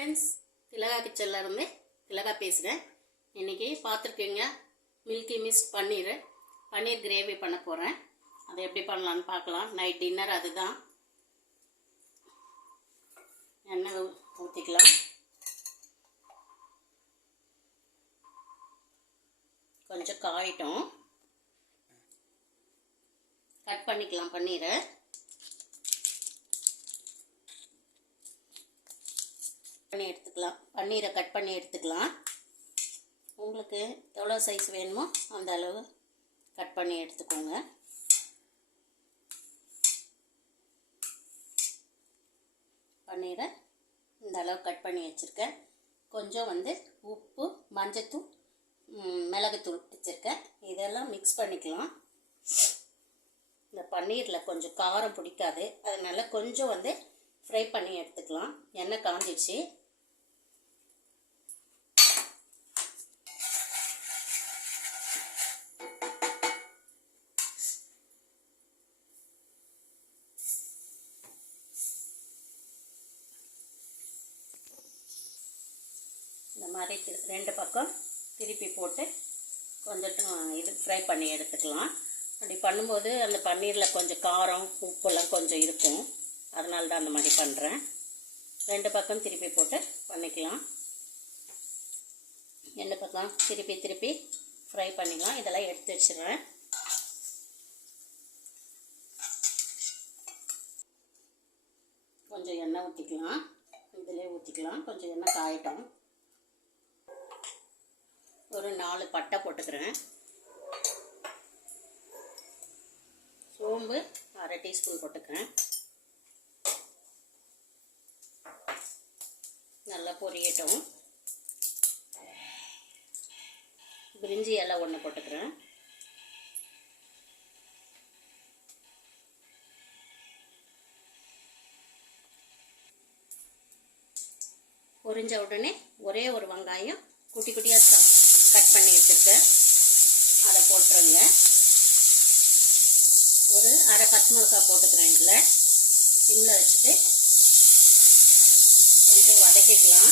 Friends, திலகா கிச்சனில் இருந்து திலகா பேசுகிறேன். இன்றைக்கி பார்த்துருக்கீங்க மில்கி மிஸ்ட் பன்னீர் கிரேவி பண்ண போகிறேன். அதை எப்படி பண்ணலான்னு பார்க்கலாம். நைட் டின்னர் அதுதான். எண்ணெய் ஊற்றிக்கலாம். கொஞ்சம் காயிட்டும். கட் பண்ணிக்கலாம் பன்னீரை. பன்னீரை கட் பண்ணி எடுத்துக்கலாம். உங்களுக்கு எவ்வளோ சைஸ் வேணுமோ அந்த அளவு கட் பண்ணி எடுத்துக்கோங்க. பன்னீரை இந்த அளவு கட் பண்ணி வச்சுருக்கேன். கொஞ்சம் உப்பு, மஞ்சத்தூள், மிளகுத்தூள் வச்சுருக்கேன். இதெல்லாம் மிக்ஸ் பண்ணிக்கலாம். இந்த பன்னீரில் கொஞ்சம் காரம் பிடிக்காது, அதனால கொஞ்சம் ஃப்ரை பண்ணி எடுத்துக்கலாம். எண்ணெய் காஞ்சிடுச்சு. இந்த மாதிரி ரெண்டு பக்கம் திருப்பி போட்டு கொஞ்சம் ஃப்ரை பண்ணி எடுத்துக்கலாம். அப்படி பண்ணும்போது அந்த பன்னீரில் கொஞ்சம் காரம், உப்பெல்லாம் கொஞ்சம் இருக்கும். அதனால தான் அந்த மாதிரி பண்ணுறேன். ரெண்டு பக்கம் திருப்பி போட்டு பண்ணிக்கலாம். ரெண்டு பக்கம் திருப்பி ஃப்ரை பண்ணிக்கலாம். இதெல்லாம் எடுத்து வச்சிடுறேன். கொஞ்சம் எண்ணெய் ஊற்றிக்கலாம். இதிலே ஊற்றிக்கலாம். கொஞ்சம் எண்ணெய் காயட்டும். ஒரு 4 பட்டை போட்டுக்கிறேன். சோம்பு 1/2 டீஸ்பூன் போட்டுக்கிறேன். நல்லா பொரியட்டும். பிரிஞ்சி இலை 1 போட்டுக்கிறேன். பொரிஞ்ச உடனே ஒரே ஒரு வெங்காயம் குட்டி குட்டியாக கட் பண்ணி வச்சுருக்கேன். அதை போட்டுருங்க. ஒரு 1/2 பச்சை மிளகாய் போட்டுக்கிறேன். இதில் சிம்மில் வச்சுட்டு கொஞ்சம் வதக்கிக்கலாம்.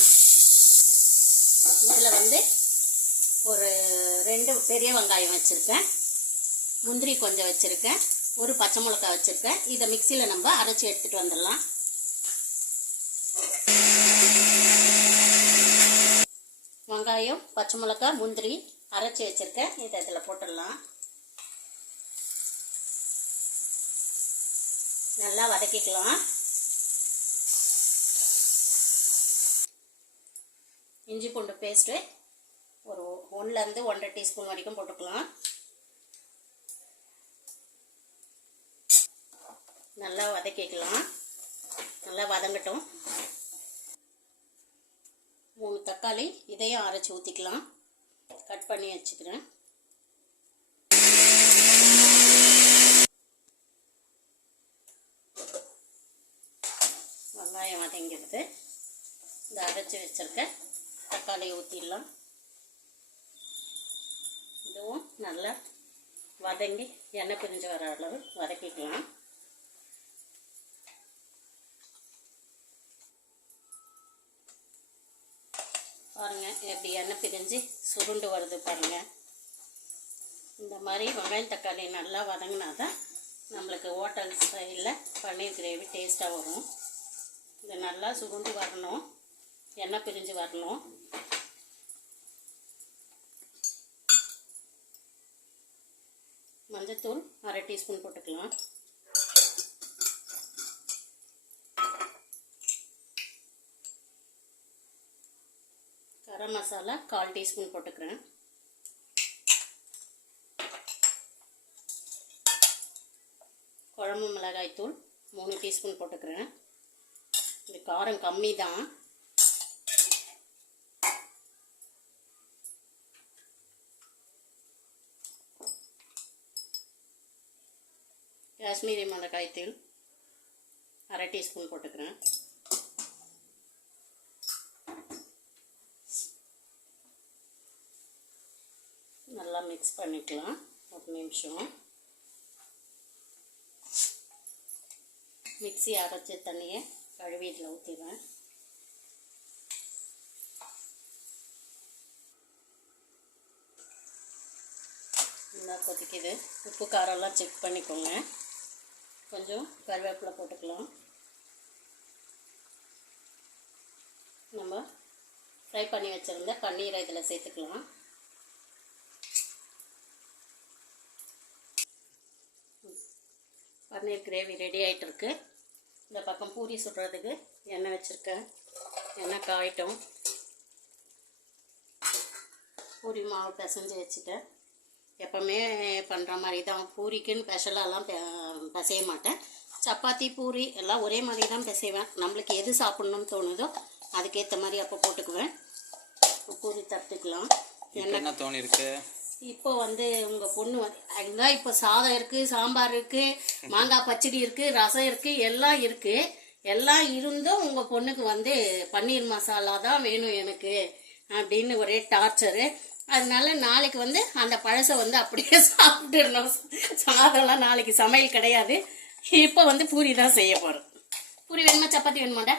இதில் ஒரு 2 பெரிய வெங்காயம் வச்சுருக்கேன். முந்திரி கொஞ்சம் வச்சுருக்கேன். ஒரு பச்சை மிளகாய் வச்சுருக்கேன். இதை மிக்சியில் நம்ம அரைச்சி எடுத்துகிட்டு வந்துடலாம். வெங்காயம், பச்சை மிளகாய், முந்திரி அரைச்சி வச்சுருக்கேன். இதை இதில் போட்டுடலாம். நல்லா வதக்கிக்கலாம். இஞ்சி பூண்டு பேஸ்ட்டு ஒரு 1லேருந்து 1.5 டீஸ்பூன் வரைக்கும் போட்டுக்கலாம். நல்லா வதக்கிக்கலாம். நல்லா வதங்கட்டும். 3 தக்காளி இதையும் அரைச்சி ஊற்றிக்கலாம். கட் பண்ணி வச்சுக்கிறேன். வெங்காயம் வதங்கிடுது. இந்த அரைச்சி வச்சுருக்க தக்காளியை ஊற்றிடலாம். இதுவும் நல்லா வதங்கி எண்ணெய் பிரிஞ்சு வர அளவு வதக்கிக்கலாம். பாருங்கள் எப்படி எண்ணெய் பிரிஞ்சு சுருண்டு வருது பாருங்கள். இந்த மாதிரி வெங்காயம் தக்காளி நல்லா வதங்கினா தான் நம்மளுக்கு ஹோட்டல் ஸ்டைலில் பன்னீர் கிரேவி டேஸ்ட்டாக வரும். இது நல்லா சுருண்டு வரணும், எண்ணெய் பிரிஞ்சு வரணும். மஞ்சத்தூள் 1/2 டீஸ்பூன் போட்டுக்கலாம். கரம் மசாலா 1/4 டீஸ்பூன் போட்டுக்கிறேன். குழம்பு மிளகாய் தூள் 3 டீஸ்பூன் போட்டுக்கிறேன். இது காரம் கம்மி தான். காஷ்மீரி மிளகாய் தூள் 1/2 டீஸ்பூன் போட்டுக்கிறேன். நல்லா மிக்ஸ் பண்ணிக்கலாம். ஒரு நிமிஷம். மிக்ஸி அரைச்ச தண்ணியை கழுவி இதில் ஊற்றிடுவேன். நல்லா கொதிக்குது. உப்பு காரம்லாம் செக் பண்ணிக்கோங்க. கொஞ்சம் கருவேப்பிலை போட்டுக்கலாம். நம்ம ஃப்ரை பண்ணி வச்சுருந்த பன்னீரை இதில் சேர்த்துக்கலாம். பன்னீர் கிரேவி ரெடி ஆகிட்டுருக்கு. இந்த பக்கம் பூரி சுடுறதுக்கு எண்ணெய் வச்சுருக்கேன். எண்ணெய் காயிட்டும். பூரி மாவு பிசைஞ்சு வச்சுட்டேன். எப்போவுமே பண்ணுற மாதிரி தான். பூரிக்குன்னு ஸ்பெஷலாலாம் பிசைய மாட்டேன். சப்பாத்தி பூரி எல்லாம் ஒரே மாதிரி தான் பிசைவேன். நம்மளுக்கு எது சாப்பிட்ணுன்னு தோணுதோ அதுக்கேற்ற மாதிரி அப்போ போட்டுக்குவேன். பூரி தட்டுக்கலாம். என்ன தோணிருக்கு? இப்போ உங்கள் பொண்ணு அங்கே இப்போ சாதம் இருக்குது, சாம்பார் இருக்குது, மாங்காய் பச்சடி இருக்குது, ரசம் இருக்குது, எல்லாம் இருக்குது. எல்லாம் இருந்தும் உங்கள் பொண்ணுக்கு பன்னீர் மசாலா தான் வேணும் எனக்கு அப்படின்னு ஒரே டார்ச்சரு. அதனால நாளைக்கு அந்த பழசை அப்படியே சாப்பிட்டுடணும். சாதம்லாம் நாளைக்கு சமையல் கிடையாது. இப்போ பூரி தான் செய்ய போகிறோம். பூரி வேணுமா சப்பாத்தி வேணுமாடா?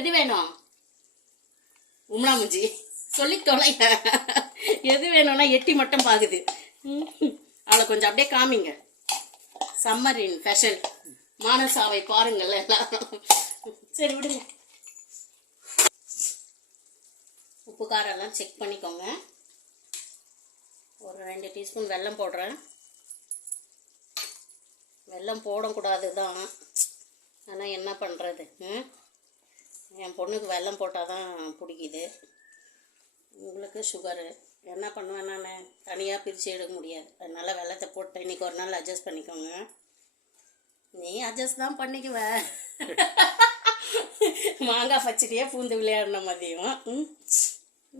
எது வேணும்? உம்னாமுஞ்சி சொல்லி தொலைங்க. எது வேணும்னா எட்டி மட்டும் பாக்குது. அவளை கொஞ்சம் அப்படியே காமிங்க. சம்மரின் ஸ்பெஷல் மானசாவை பாருங்கள் எல்லாரும். சரி விடுங்க. உப்பு காரம் எல்லாம் செக் பண்ணிக்கோங்க. ஒரு 2 டீஸ்பூன் வெல்லம் போடுறேன். வெல்லம் போடக்கூடாது தான், ஆனால் என்ன பண்ணுறது? என் பொண்ணுக்கு வெல்லம் போட்டால் தான் பிடிக்குது. உங்களுக்கு சுகரு. என்ன பண்ணுவேன், நான் தனியாக பிரித்து எடுக்க முடியாது. அதனால் வெல்லத்தை போட்டு இன்றைக்கி ஒரு நாள் அட்ஜஸ்ட் பண்ணிக்கோங்க. நீ அட்ஜஸ்ட் தான் பண்ணிக்குவ. மாங்காய் பச்சடியே பூந்து விளையாடின மதியம்.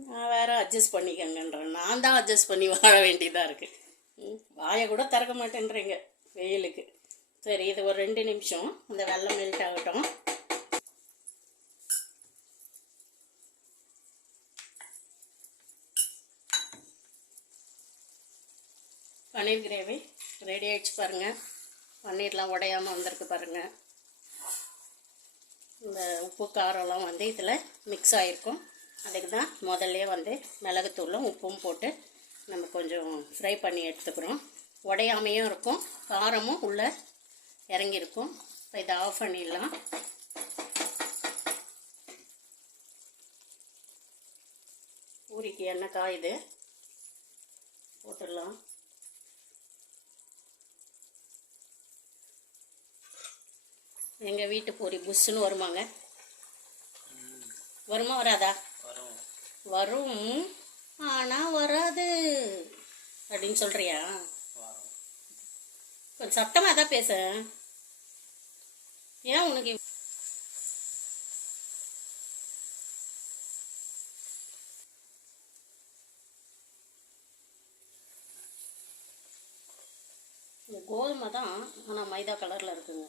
நான் வேறு அட்ஜஸ்ட் பண்ணிக்கங்கன்றேன். நான் தான் அட்ஜஸ்ட் பண்ணி வாழ வேண்டியதாக இருக்குது. வாயை கூட திறக்க மாட்டேன்றீங்க வெயிலுக்கு. சரி, இது ஒரு 2 நிமிஷம் அந்த வெல்லம் மெல்ட் ஆகட்டும். பன்னீர் கிரேவி ரெடி ஆகிடுச்சு பாருங்கள். பன்னீர்லாம் உடையாமல் வந்திருக்கு பாருங்கள். இந்த உப்பு காரம்லாம் இதில் மிக்ஸ் ஆகிருக்கும். அதுக்கு தான் முதல்ல மிளகுத்தூளும் உப்பும் போட்டு நம்ம கொஞ்சம் ஃப்ரை பண்ணி எடுத்துக்கிறோம். உடையாமையும் இருக்கும், காரமும் உள்ளே இறங்கியிருக்கும். இப்போ இதை ஆஃப் பண்ணிடலாம். பூரிக்கு எண்ணெய் காயுது, போட்டுடலாம். எங்கள் வீட்டு பூரி புஷ்ஷுன்னு வருமாங்க. வருமா வராதா? வரும், ஆனால் வராது அப்படின்னு சொல்கிறியா? கொஞ்சம் சத்தமாக தான் பேச. ஏன் உனக்கு இந்த கோதுமை தான், ஆனால் மைதா கலரில் இருக்குங்க.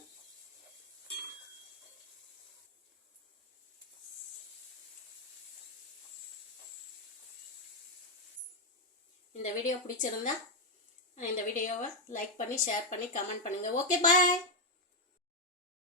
இந்த வீடியோ பிடிச்சிருந்தா இந்த வீடியோவை லைக் பண்ணி ஷேர் பண்ணி கமெண்ட் பண்ணுங்கள். ஓகே, பாய்.